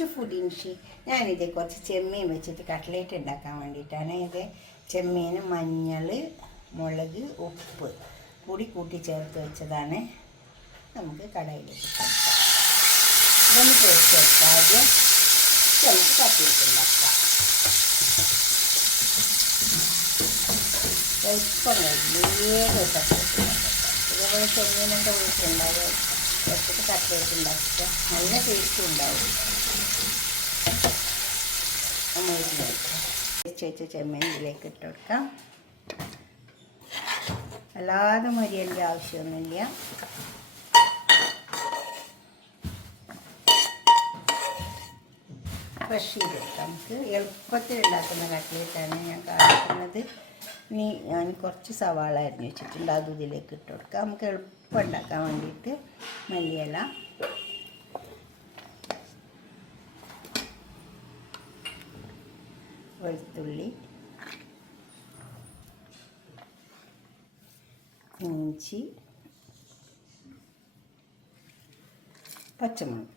To food ഇൻഷി. ഞാനിത് കുറച്ച് ചെമ്മീൻ വെച്ചിട്ട് കട്ട്ലേറ്റ് ഉണ്ടാക്കാൻ വേണ്ടിയിട്ടാണ്. ഇത് ചെമ്മീൻ, മഞ്ഞൾ, മുളക്, ഉപ്പ് കൂടി കൂട്ടി ചേർത്ത് വെച്ചതാണ്. നമുക്ക് കടയിലേക്ക് കൊടുക്കാം. ഇതൊന്ന് പൊരിച്ചെടുക്കാം. ആദ്യം നമുക്ക് കട്ട്ലേറ്റ് ഉണ്ടാക്കാം. എളുപ്പം വേഗം കട്ട്ലേറ്റ് ഉണ്ടാക്കാം. ഇതേപോലെ ചെമ്മീനൊക്കെ വീട്ടിലുണ്ടാവും വെച്ചിട്ട് കട്ട്ലേറ്റ് ഉണ്ടാക്കുക. നല്ല ടേസ്റ്റും ഉണ്ടാവും. വെച്ച ചെമ്മീൻ ഇതിലേക്ക് ഇട്ട് കൊടുക്കാം. അല്ലാതെ മരിയേണ്ട ആവശ്യമൊന്നുമില്ല. ഫ്രഷ് ചെയ്തെടുക്കാം. നമുക്ക് എളുപ്പത്തിൽ ഉണ്ടാക്കുന്ന കട്ട്ലേറ്റാണ് ഞാൻ കാണിക്കുന്നത്. ഇനി ഞാൻ കുറച്ച് സവാള അരിഞ്ഞ് വെച്ചിട്ടുണ്ട്, അത് ഇതിലേക്ക് ഇട്ട് കൊടുക്കാം. നമുക്ക് എളുപ്പം ഉണ്ടാക്കാൻ വേണ്ടിയിട്ട് മല്ലിയില, വെളുത്തുള്ളി, ഇഞ്ചി, പച്ചമുളക്,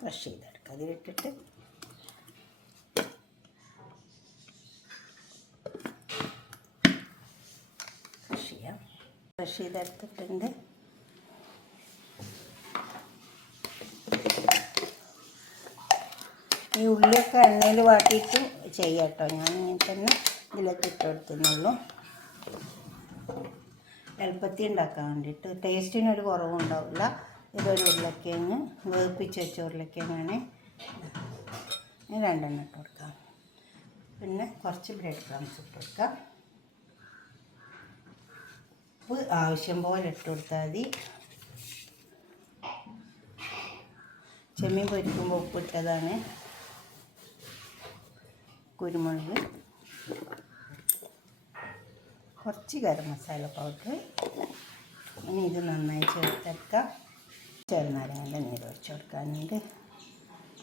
ക്രഷ് ചെയ്തെടുക്കുക. അതിലിട്ടിട്ട് ക്രഷ് ചെയ്തെടുത്തിട്ടുണ്ട്. ഈ ഉള്ളിയൊക്കെ എണ്ണയിൽ വാട്ടിയിട്ട് ചെയ്യാം കേട്ടോ. ഞാൻ ഇങ്ങനെ തന്നെ ഇതിലേക്ക് ഇട്ട് കൊടുത്തുന്നുള്ളൂ. എളുപ്പത്തിൽ ഉണ്ടാക്കാൻ വേണ്ടിയിട്ട് ടേസ്റ്റിനൊരു കുറവും ഉണ്ടാവില്ല. ഇതൊരു ഉരുളക്കിഴങ്ങ്, വേവിപ്പിച്ച് വെച്ച ഉരുളക്കിഴങ്ങാണ്. രണ്ടെണ്ണം ഇട്ട് കൊടുക്കാം. പിന്നെ കുറച്ച് ബ്രെഡ് ക്രംസ് ഇട്ട് കൊടുക്കാം. ഉപ്പ് ആവശ്യം പോലെ ഇട്ട് കൊടുത്താൽ മതി. ചെമ്മീൻ പൊരിക്കുമ്പോൾ ഉപ്പിട്ടതാണ്. കുരുമുളക്, കുറച്ച് ഗരം മസാല പൗഡർ. ഇനി ഇത് നന്നായി ചേർത്തെടുക്കാം. ചെറുനാരങ്ങൻ്റെ നീര് ഒഴിച്ച് കൊടുക്കാനുണ്ട്.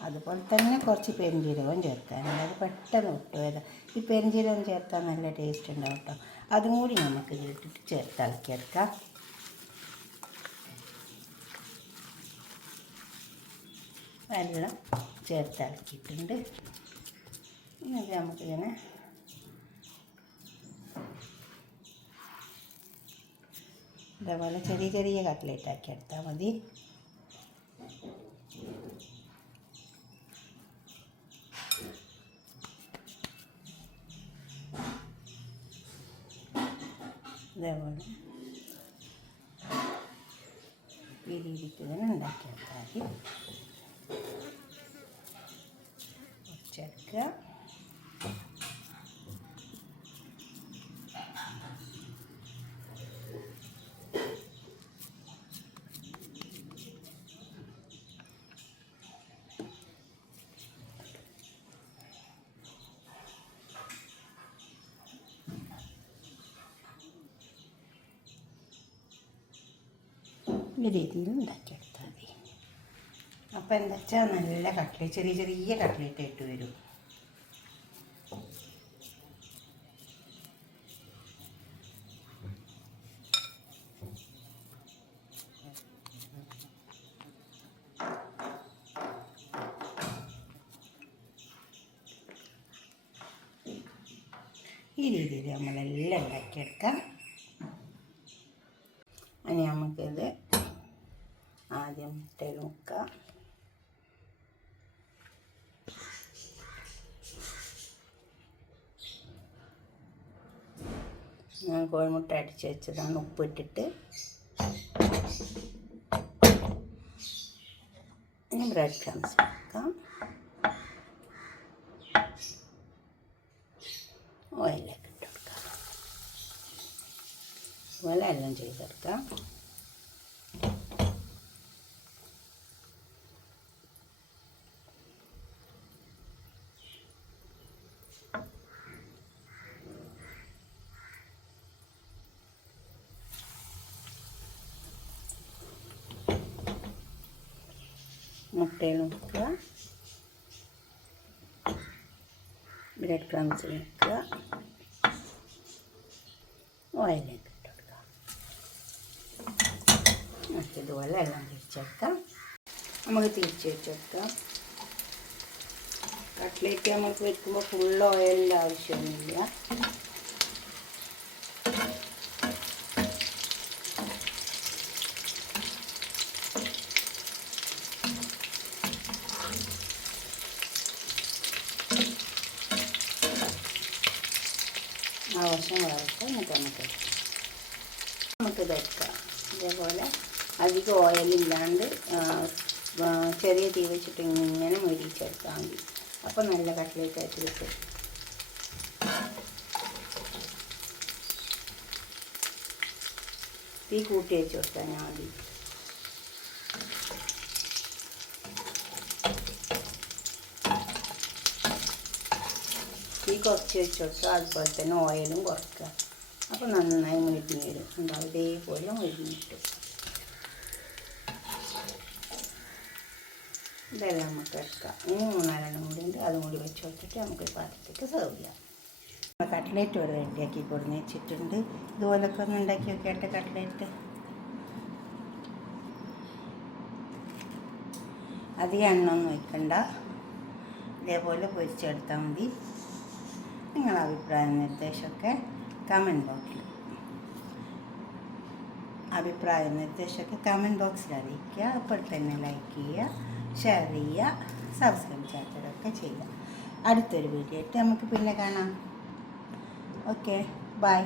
അതുപോലെ തന്നെ കുറച്ച് പെരുംജീരകവും ചേർക്കാനുണ്ട്. അത് പെട്ടെന്ന് വിട്ടുവരാം. ഈ പെരുംജീരകം ചേർത്താൽ നല്ല ടേസ്റ്റ് ഉണ്ടാവും കേട്ടോ. അതും കൂടി നമുക്ക് ഇതിലിട്ടിട്ട് ചേർത്ത് ഇളക്കിയെടുക്കാം. വെള്ളം ചേർത്ത് ഇളക്കിയിട്ടുണ്ട്. എന്നിട്ട് നമുക്കിങ്ങനെ ഇതേപോലെ ചെറിയ ചെറിയ കട്ട്ലേറ്റ് ആക്കി എടുത്താൽ മതി. ഇതേപോലെ ഈ രീതിക്ക് തന്നെ ഉണ്ടാക്കിയെടുത്താൽ മതി. കുറച്ചെടുക്കുക. ഈ രീതിയിൽ ഉണ്ടാക്കിയെടുത്താൽ മതി. അപ്പോൾ എന്താ വെച്ചാൽ നല്ല കട്ട്ലേറ്റ്, ചെറിയ ചെറിയ കട്ട്ലേറ്റ് ആയിട്ട് വരും. ഈ രീതിയിൽ നമ്മളെല്ലാം ഉണ്ടാക്കിയെടുക്കാം. ഇനി നമുക്കിത് ആദ്യം മുട്ടയിൽ മുക്കാം. ഞാൻ കോഴിമുട്ട അടിച്ച് വെച്ചതാണ്. ഉപ്പിട്ടിട്ട് ഇനി ബ്രെഡ് ക്രംസ് വെക്കാം. ഓയിലേക്ക് ഇട്ട് കൊടുക്കാം. അതുപോലെ എല്ലാം ചെയ്തെടുക്കാം. മുട്ടയിൽ വെക്കുക, ബ്രെഡ് ക്രംസിൽ വെക്കുക, ഓയിലേക്ക് ഇട്ട് കൊടുക്കുക. ഇതുപോലെ എല്ലാം തിരിച്ചെടുക്കാം. നമുക്ക് തിരിച്ച് വെച്ചെടുക്കാം. കട്ട്ലേറ്റ് നമുക്ക് വെക്കുമ്പോൾ ഫുൾ ഓയിലിൻ്റെ ആവശ്യമൊന്നുമില്ല. ആവശ്യം വരട്ടെ. എന്നിട്ട് നമുക്കിത് വെക്കാം. ഇതേപോലെ അധികം ഓയിലില്ലാണ്ട് ചെറിയ തീ വെച്ചിട്ട് ഇങ്ങനെ മൊരിച്ചെടുത്താൽ മതി. അപ്പോൾ നല്ല കട്ട്ലേറ്റ് ആയിട്ട് കിട്ടും. തീ കൂട്ടി വെച്ച് കൊടുത്താൽ മതി. തീ കുറച്ച് വെച്ച് കൊടുക്കുക. അതുപോലെ തന്നെ ഓയിലും കുറക്കുക. അപ്പോൾ നന്നായി മൊരിഞ്ഞ് വരും. ഉണ്ടാവും ഇതേപോലെ മൊരിഞ്ഞിട്ട്. ഇതെല്ലാം നമുക്ക് എടുക്കാം. ഇനി 3-4 കൂടി ഉണ്ട്. അതും കൂടി വെച്ച് കൊടുത്തിട്ട് നമുക്ക് പാത്രത്തേക്ക് സെർവ് ചെയ്യാം. കട്ട്ലേറ്റ് ഇവിടെ റെഡിയാക്കി കൊടുന്ന് വെച്ചിട്ടുണ്ട്. ഇതുപോലൊക്കെ ഒന്ന് ഉണ്ടാക്കി വെക്കട്ടെ കട്ട്ലേറ്റ്. അധികം എണ്ണ ഒന്നും വയ്ക്കണ്ട. ഇതേപോലെ പൊരിച്ചെടുത്താൽ മതി. നിങ്ങളുടെ അഭിപ്രായ നിർദ്ദേശമൊക്കെ കമൻറ്റ് ബോക്സിൽ അറിയിക്കുക. അപ്പോൾ തന്നെ ലൈക്ക് ചെയ്യുക, ഷെയർ ചെയ്യുക, സബ്സ്ക്രൈബ് ചെയ്യാത്തവരൊക്കെ ചെയ്യുക. അടുത്തൊരു വീഡിയോ ആയിട്ട് നമുക്ക് പിന്നെ കാണാം. Okay, by.